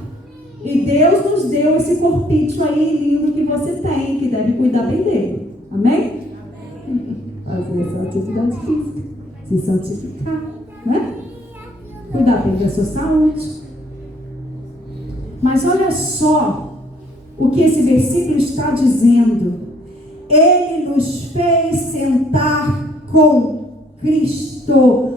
E Deus nos deu esse corpinho aí lindo que você tem, que deve cuidar bem dele. Amém? Fazer essa atividade física. Se santificar, né? Cuidar bem da sua saúde. Mas olha só o que esse versículo está dizendo. Ele nos fez sentar com Cristo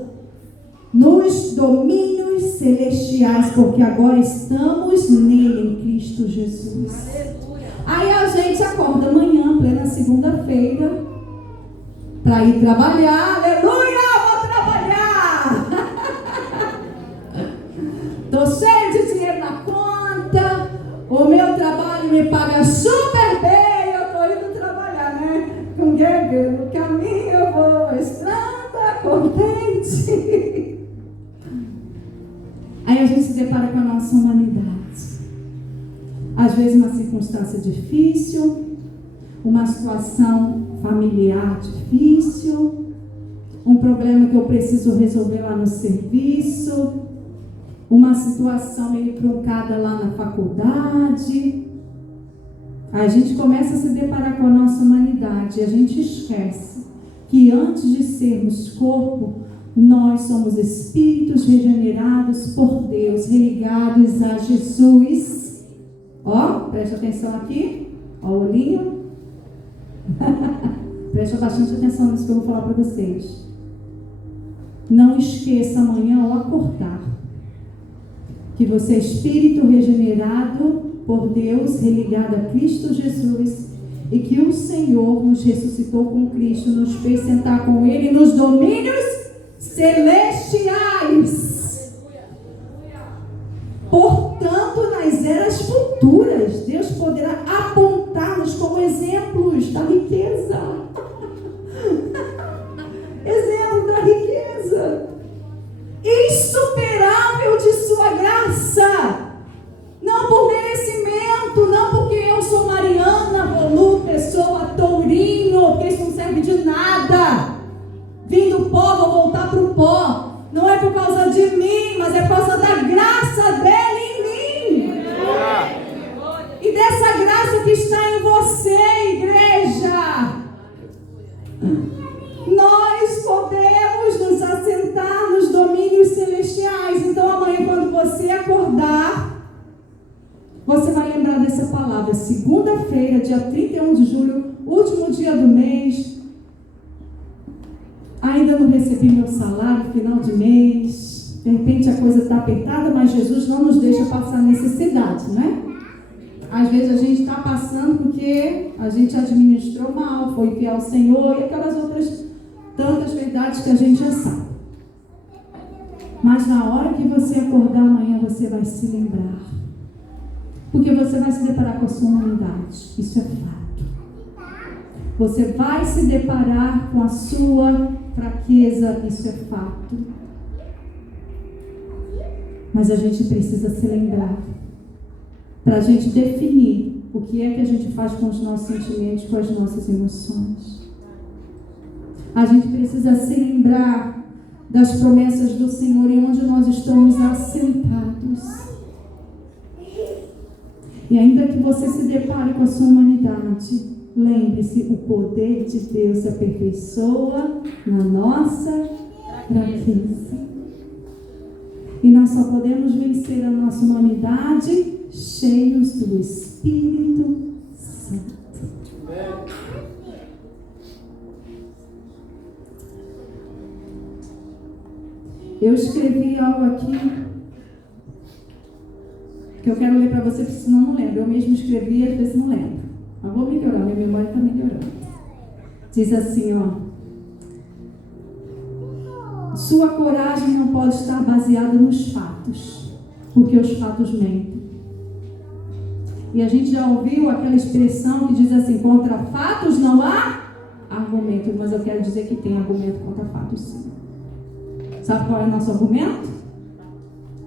nos domínios celestiais, porque agora estamos nele, em Cristo Jesus. Aleluia. Aí a gente acorda amanhã, plena segunda-feira, para ir trabalhar. Aleluia, vou trabalhar. Estou cheio de dinheiro na conta, o meu trabalho me paga super bem. Com guerra no caminho eu vou, estrada contente. Aí a gente se depara com a nossa humanidade. Às vezes uma circunstância difícil, uma situação familiar difícil, um problema que eu preciso resolver lá no serviço, uma situação meio truncada lá na faculdade. A gente começa a se deparar com a nossa humanidade e a gente esquece que antes de sermos corpo, nós somos espíritos regenerados por Deus, religados a Jesus. Ó, preste atenção aqui, ó o olhinho. Preste bastante atenção nisso que eu vou falar para vocês. Não esqueça amanhã ao acordar que você é espírito regenerado por Deus, religado a Cristo Jesus, e que o Senhor nos ressuscitou com Cristo, nos fez sentar com Ele nos domínios celestiais. Portanto, nas eras futuras, Deus poderá apontar-nos como exemplos da riqueza. Exemplo da riqueza insuperável de sua graça. Não por merecimento, não porque eu sou Mariana, Volúpia, pessoa, tourinho, porque isso não serve de nada. Vim do pó, vou voltar para o pó. Não é por causa de mim, mas é por causa da graça dele em mim. E dessa graça que está em você, igreja. Nós podemos nos assentar nos domínios celestiais. Então amanhã, quando você acordar, você vai lembrar dessa palavra. Segunda-feira, dia 31 de julho, último dia do mês. Ainda não recebi meu salário, final de mês. De repente a coisa está apertada, mas Jesus não nos deixa passar necessidade, né? Às vezes a gente está passando porque a gente administrou mal, foi fiel ao Senhor e aquelas outras tantas verdades que a gente já sabe. Mas na hora que você acordar amanhã, você vai se lembrar. Porque você vai se deparar com a sua humanidade. Isso é fato. Você vai se deparar com a sua fraqueza. Isso é fato. Mas a gente precisa se lembrar. Para a gente definir o que é que a gente faz com os nossos sentimentos, com as nossas emoções. A gente precisa se lembrar das promessas do Senhor em onde nós estamos assentados. E ainda que você se depare com a sua humanidade, lembre-se, o poder de Deus se aperfeiçoa na nossa fraqueza. E nós só podemos vencer a nossa humanidade cheios do Espírito Santo. Eu escrevi algo aqui que eu quero ler para você, porque senão não lembro. Eu mesmo escrevi, às vezes não lembro. Mas vou melhorar, minha memória está melhorando. Diz assim, ó. Sua coragem não pode estar baseada nos fatos, porque os fatos mentem. E a gente já ouviu aquela expressão que diz assim, contra fatos não há argumento. Mas eu quero dizer que tem argumento contra fatos, sim. Sabe qual é o nosso argumento?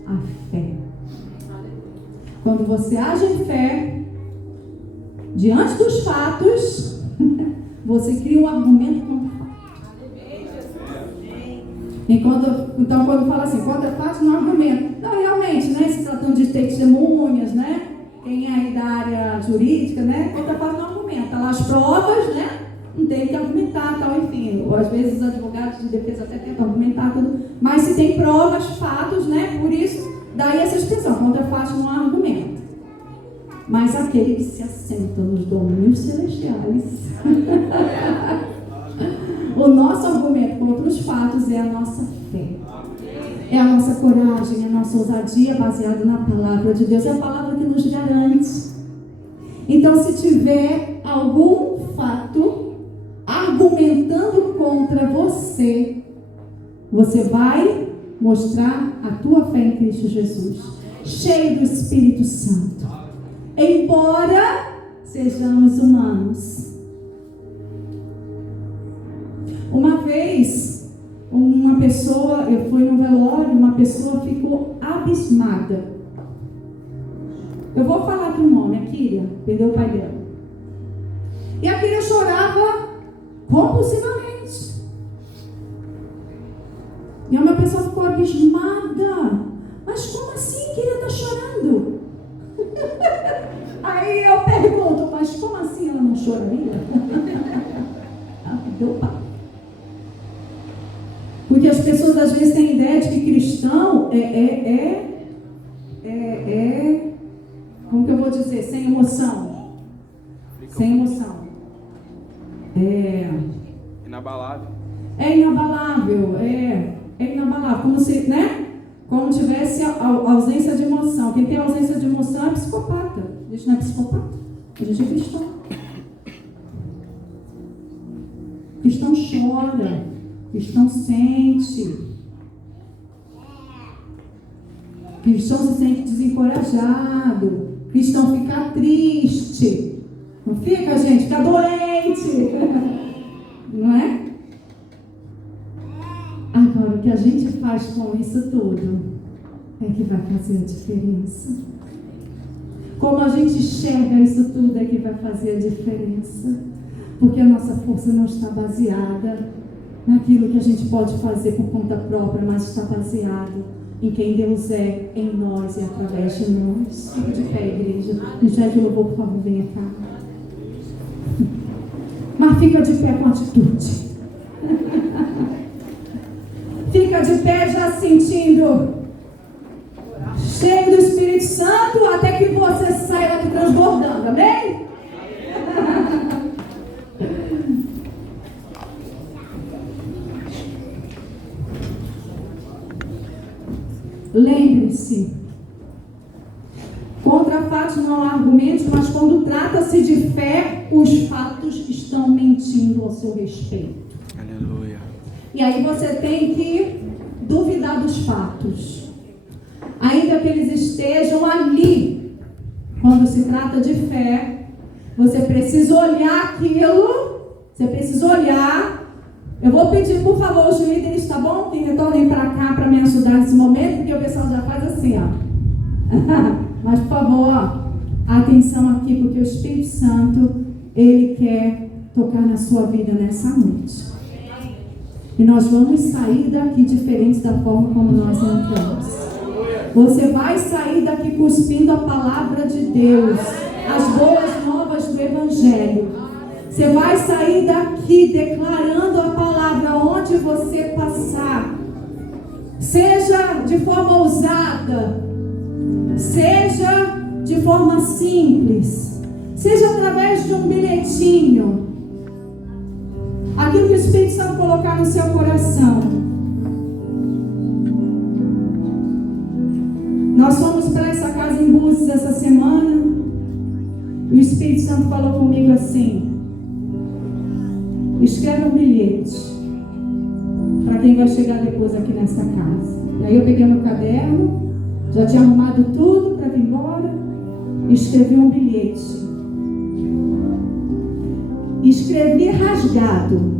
A fé. Quando você age em fé, diante dos fatos, você cria um argumento contra fato. Então, quando fala assim, contra fatos, não argumento. Não, realmente, né? Se tratando de testemunhas, né? Quem é aí da área jurídica, né? Contra fatos não argumenta. Lá as provas, né? Não tem que argumentar, tal, enfim. Ou às vezes os advogados de defesa até tentam argumentar tudo. Mas se tem provas, fatos, né? Por isso, daí essa expressão, contra fatos não há argumento. Mas aquele que se assenta nos domínios celestiais, o nosso argumento contra os fatos é a nossa fé. É a nossa coragem, é a nossa ousadia baseada na palavra de Deus. É a palavra que nos garante. Então, se tiver algum fato argumentando contra você, você vai mostrar a tua fé em Cristo Jesus, cheio do Espírito Santo. Embora sejamos humanos. Uma vez, uma pessoa, eu fui no velório, uma pessoa ficou abismada. Eu vou falar aqui o nome, a Kíria, perdeu o pai dela. E a Kíria chorava compulsivamente. E uma pessoa ficou abismada. Mas como assim, Kíria está chorando? Aí eu pergunto, mas como assim ela não choraria? Deu pau. Porque as pessoas às vezes têm ideia de que cristão como que eu vou dizer? Sem emoção. Sem emoção. Inabalável. É inabalável. É inabalável. Como se, né? Como não tivesse ausência de emoção. Quem tem ausência de emoção é psicopata. A gente não é psicopata, a gente é cristão. Cristão chora, cristão sente. Cristão se sente desencorajado. Cristão fica triste. Não fica, gente? Fica doente. Não é? Agora, o que a gente faz com isso tudo é que vai fazer a diferença. Como a gente enxerga isso tudo é que vai fazer a diferença. Porque a nossa força não está baseada naquilo que a gente pode fazer por conta própria, mas está baseado em quem Deus é em nós e através de nós. Fica de pé, igreja. Ministério de louvor, por favor, venha cá. Mas fica de pé com atitude. Fica de pé já sentindo cheio do Espírito Santo até que você saia daqui transbordando, amém? Lembre-se, contra fatos não há argumentos, mas quando trata-se de fé, os fatos estão mentindo ao seu respeito. Aleluia. E aí você tem que duvidar dos fatos. Ainda que eles estejam ali, quando se trata de fé, você precisa olhar aquilo, você precisa olhar. Eu vou pedir, por favor, os líderes, tá bom? Que retornem para cá para me ajudar nesse momento, porque o pessoal já faz assim, ó. Mas, por favor, ó, atenção aqui, porque o Espírito Santo, ele quer tocar na sua vida nessa noite. E nós vamos sair daqui diferentes da forma como nós entramos. Você vai sair daqui cuspindo a palavra de Deus, as boas novas do Evangelho. Você vai sair daqui declarando a palavra onde você passar. Seja de forma ousada, seja de forma simples, seja através de um bilhetinho. Aquilo que o Espírito Santo colocar no seu coração. Nós fomos para essa casa em Búzios essa semana. E o Espírito Santo falou comigo assim: escreve um bilhete para quem vai chegar depois aqui nessa casa. E aí eu peguei meu caderno, já tinha arrumado tudo para vir embora, e escrevi um bilhete. Escrevi rasgado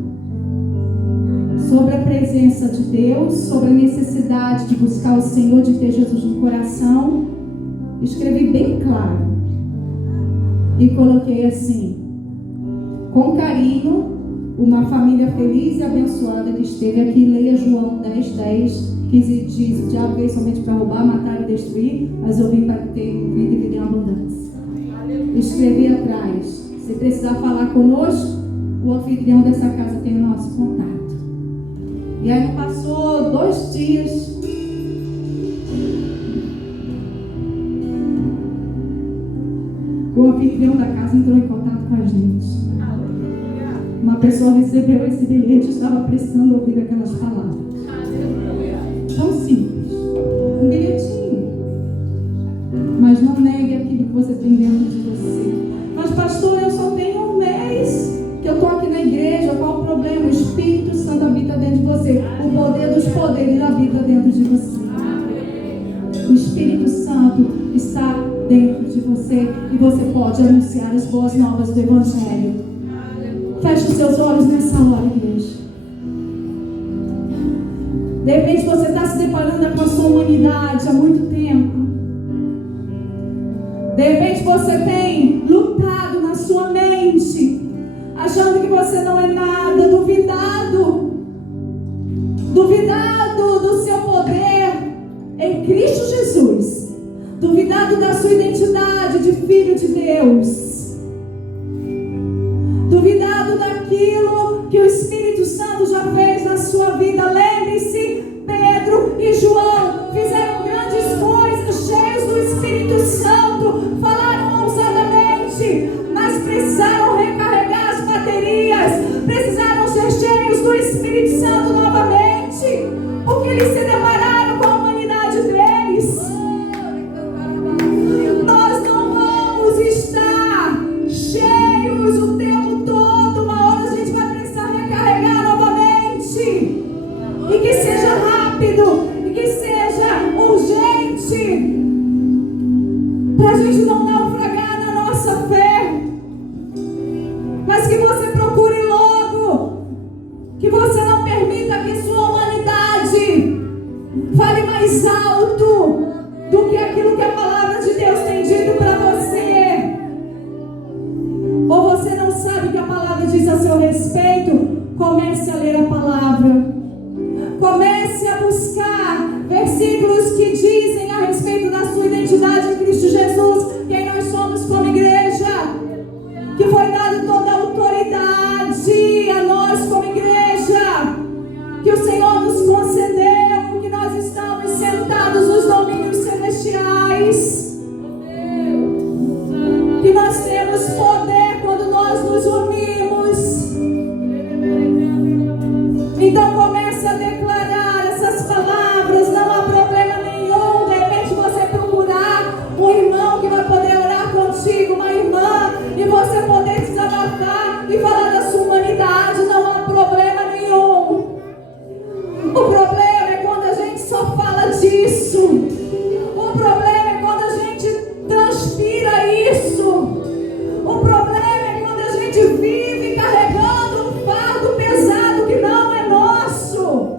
sobre a presença de Deus, sobre a necessidade de buscar o Senhor, de ter Jesus no coração. Escrevi bem claro e coloquei assim: com carinho, uma família feliz e abençoada que esteve aqui. Leia João 10:10, que diz: o diabo veio somente para roubar, matar e destruir, mas eu vim para ter vida e vida em abundância. Escrevi atrás: se precisar falar conosco, o anfitrião dessa casa tem o nosso contato. E aí não passou 2 dias, o anfitrião da casa entrou em contato com a gente. Uma pessoa recebeu esse bilhete e estava precisando ouvir aquelas palavras. Tão simples. Um bilhetinho. Mas não negue aquilo que você tem dentro de você. Mas, pastor, eu só tenho 1 mês que eu estou aqui na igreja. Qual o problema? O Espírito Santo habita dentro de você. O poder dos poderes habita dentro de você. O Espírito Santo está dentro de você e você pode anunciar as boas novas do Evangelho. Feche os seus olhos nessa hora, igreja. De repente você está se deparando com a sua humanidade há muito tempo. De repente você tem lutado na sua mente, achando que você não é nada, duvidado do seu poder em Cristo Jesus, duvidado da sua identidade de filho de Deus, duvidado daquilo que o Espírito Santo já fez na sua vida. Lembre-se, Pedro e João fizeram grandes coisas, cheios do Espírito Santo, falaram ousadamente, mas precisaram recarregar as baterias, precisaram ser cheios do Espírito Santo novamente, porque eles se depararam com a humanidade deles. rápido e que seja urgente, para a gente não naufragar na nossa fé, mas que você procure logo, que você não permita que sua humanidade fale mais alto do que aquilo que a palavra de Deus tem dito para você. Ou você não sabe o que a palavra diz a seu respeito? Comece a ler a palavra. Comece a buscar versículos que dizem a respeito da sua identidade em Cristo Jesus, quem nós somos como igreja, que foi dada toda a autoridade a nós como igreja, que o Senhor nos concedeu, que nós estamos sentados nos domínios celestiais, que nós temos poder quando nós nos unimos. Então comece a declarar essas palavras, não há problema nenhum. De repente você procurar um irmão que vai poder orar contigo, uma irmã, e você poder desabafar e falar da sua humanidade, não há problema nenhum. O problema é quando a gente só fala disso. O problema é quando a gente transpira isso. O problema é quando a gente vive carregando um fardo pesado que não é nosso.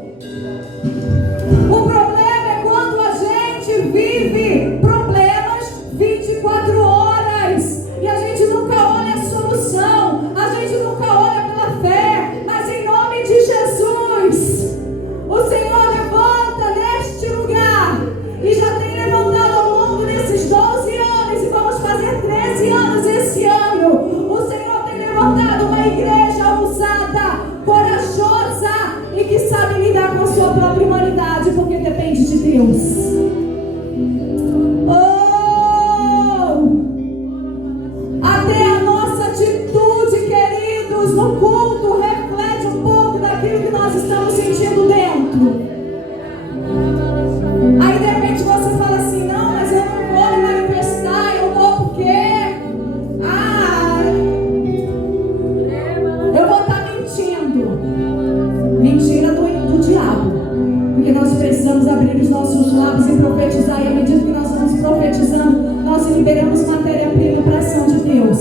O problema é quando a gente vive problemas 24 horas e a gente nunca olha a solução, a gente nunca olha pela fé. Mas em nome de Jesus, o Senhor levanta neste lugar e já tem levantado ao longo desses 12 anos e vamos fazer 13 anos esse ano. O Senhor tem levantado uma igreja ousada, corajosa e que sabe lidar com a sua própria humanidade, porque depende de Deus. Até a nossa atitude, queridos, no culto reflete um pouco daquilo que nós estamos sentindo dentro. Aí de repente você fala assim: não, mas eu não vou me manifestar, eu vou porque eu vou estar mentindo. Mentira do diabo, porque nós precisamos abrir os nossos lábios e profetizar, e à medida que nós vamos profetizando, nós liberamos matéria-prima para a ação de Deus.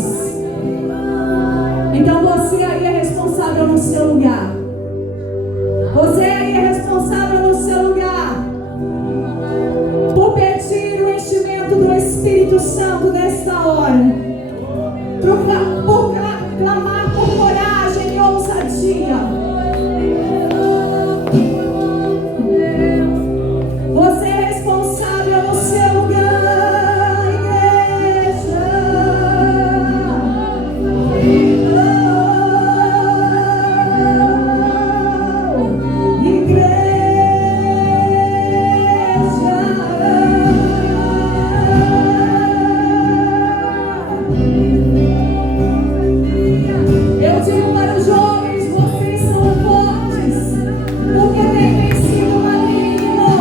Então você aí é responsável no seu lugar. Você aí é responsável no seu lugar por pedir o enchimento do Espírito Santo nesta hora, por clamar por coragem e ousadia. Você é responsável no seu lugar, igreja. Eu digo para os jovens: vocês são fortes, porque tem vencido o maligno.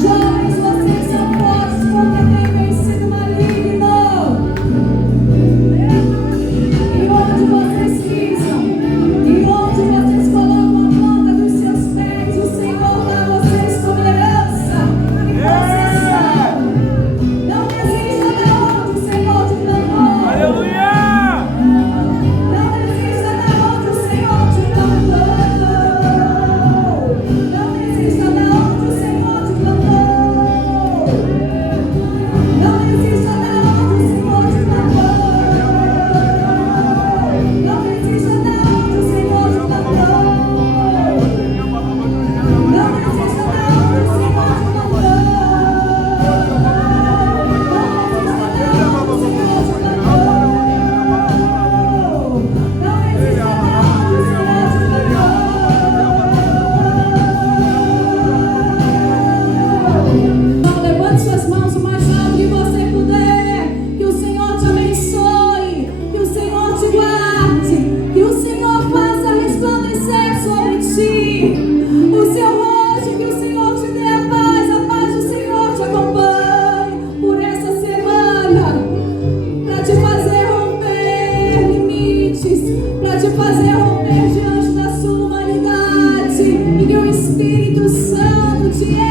Jovens, vocês são fortes, porque tem vencido o maligno. E onde vocês pisam, e onde vocês colocam a planta dos seus pés, o Senhor dá a vocês como herança e possessão. Não desista de onde o Senhor te plantou. Aleluia! Não desista da onde o Senhor te plantou. Não desista da onde o Senhor te plantou. Não desista da onde o Senhor te plantou. Não desista da onde o Senhor te plantou. Não desista da onde o Senhor te plantou. Então, levante suas mãos o mais alto que você puder. Que o Senhor te abençoe, que o Senhor te guarde, que o Senhor faça resplandecer sobre ti o seu rosto, que o Senhor te dê a paz do Senhor te acompanhe por essa semana, para te fazer romper limites, para te fazer romper diante da sua humanidade, e que o Espírito silêncio.